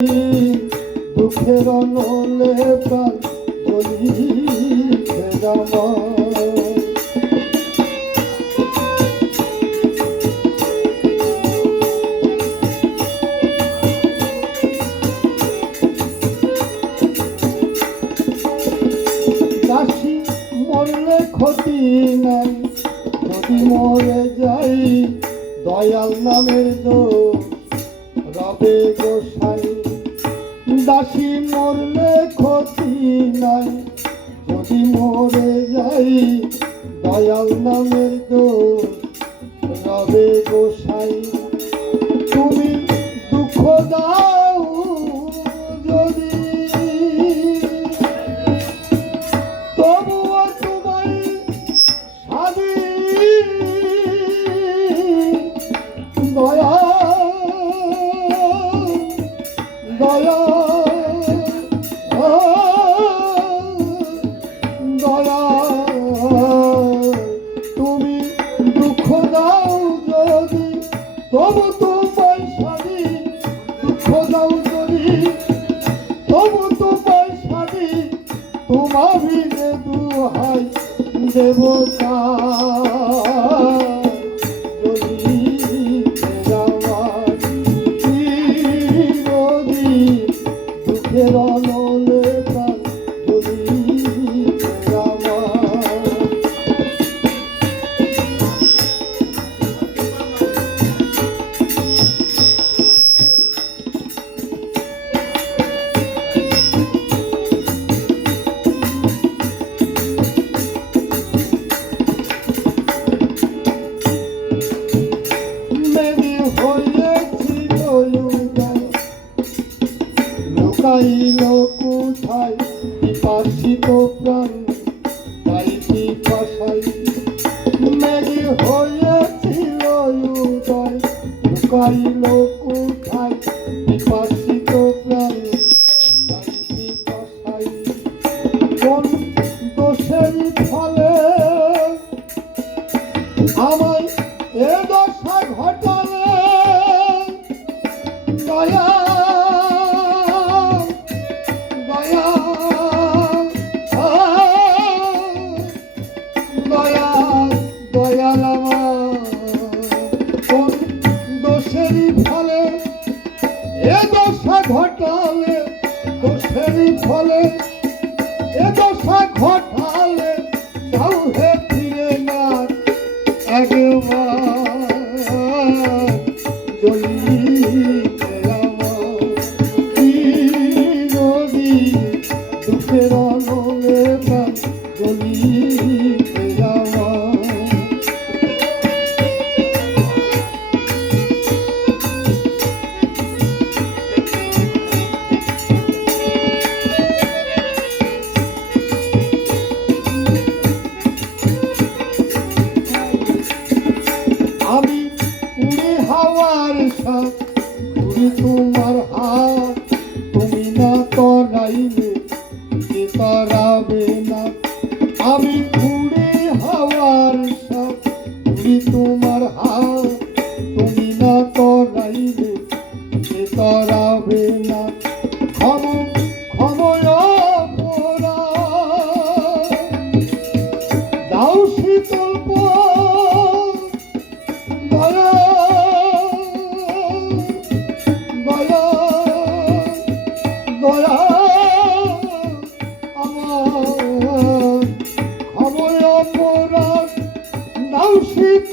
দুঃখের নলে প্রাণ আমার দাসী মরলে ক্ষতি নাই, যদি মরে যাই, দয়াল নামের দোষ, রবে গোসাই দাসী মরলে ক্ষতি নাই। যদি মরে যাই, দয়াল নামের দোষ রবে গোসাই। তুমি দুঃখ দাও যদি। তবুও স্বাধীন দয়া দয়া দয়া তবু তোমায় স্বাধীন দুঃখ দাও যদি। তবু তোমায় স্বাধীন তোমারই যে দুহাই দেবতা। লুকাইল কোথায় বিপাসিত প্রাণ? তাই পিপাসাই মেরি হয়েছিল উদয়। লুকাইল কোথায় বিপাসিত প্রাণ? তাই পিপাসাই কোন দোষের তোমার হাত তুমি না তরাইলে কে তরাবে না। দয়া দয়া।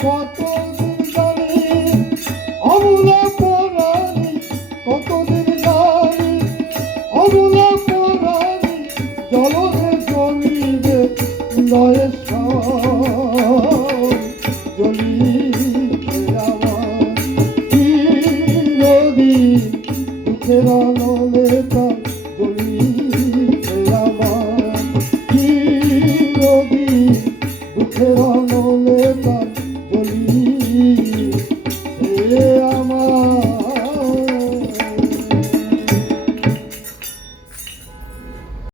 কত দিনদারি অমূলা পরাণী কত দিনদারি অমূলা পরাণী জলরে জমিরে লয়ে জমি